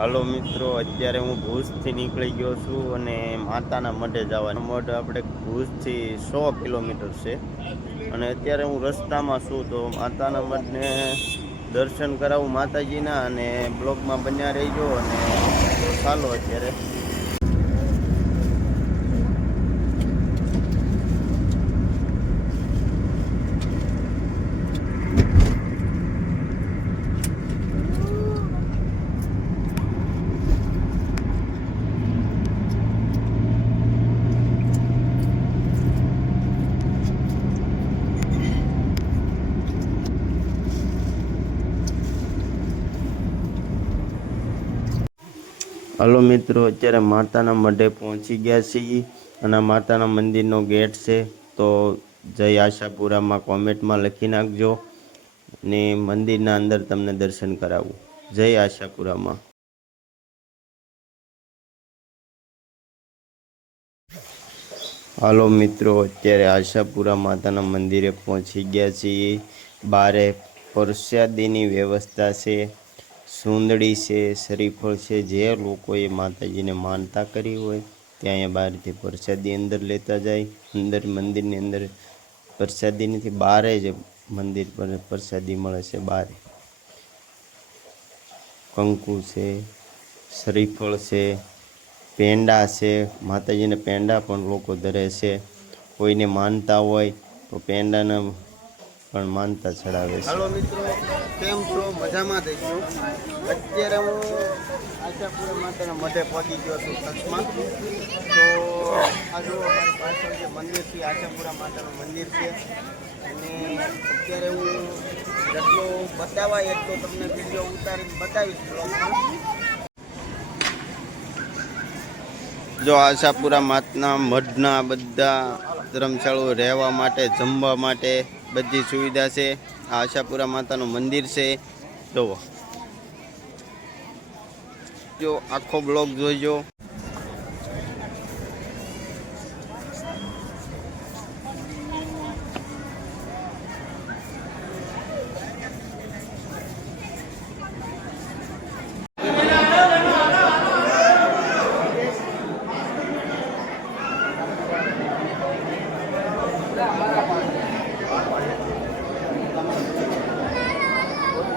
હાલો મિત્રો, અત્યારે હું ભુજથી નીકળી ગયો છું અને માતાના મઢે જવાનું. મઢ આપણે ભુજથી સો કિલોમીટર છે. અને અત્યારે હું રસ્તામાં છું, તો માતાના મઢને દર્શન કરાવું માતાજીના અને બ્લોકમાં બન્યા રહીજો અને ચાલો અત્યારે હલો મિત્રો, અત્યારે માતાના મઢે પહોંચી ગયા છીએ અને માતાના મંદિરનો ગેટ છે, તો જય આશાપુરામાં કોમેન્ટમાં લખી નાખજો ને મંદિરના અંદર તમને દર્શન કરાવું. જય આશાપુરામાં. હાલો મિત્રો, અત્યારે આશાપુરા માતાના મંદિરે પહોંચી ગયા છીએ. બારે પ્રસાદીની વ્યવસ્થા છે. સુંદડી છે, શરીફળ છે, જે લોકોએ માતાજીને માનતા કરી હોય, ત્યાં અહીંયા બહારથી પ્રસાદી અંદર લેતા જાય. અંદર મંદિરની અંદર પ્રસાદી નથી, બારે જ મંદિર પર પ્રસાદી મળે છે બહાર કંકુ છે, શરીફળ છે, પેંડા છે, માતાજીને પેંડા પણ લોકો ધરે છે. કોઈને માનતા હોય તો પેંડાના પણ માનતા ચડાવે છે. હાલો મિત્રો કેમ છો? મજામાં થઈ ગયો અત્યારે હું આશાપુરા માતાના મઢે પહોંચી ગયો છું કચ્છમાં. તો આ જો અમારી પાછળ જે મંદિર છે આશાપુરા માતાનું મંદિર છે. અને અત્યારે હું જેટલો બતાવાય એટલો તમને વીડિયો ઉતારીને બતાવીશ બ્લોગમાં. જો આશાપુરા માતના મઢના બધા ધર્મશાળાઓ રહેવા માટે જમવા માટે બધી સુવિધા છે. આ આશાપુરા માતાનું મંદિર છે. જુઓ જો આખો બ્લોક જોઈજો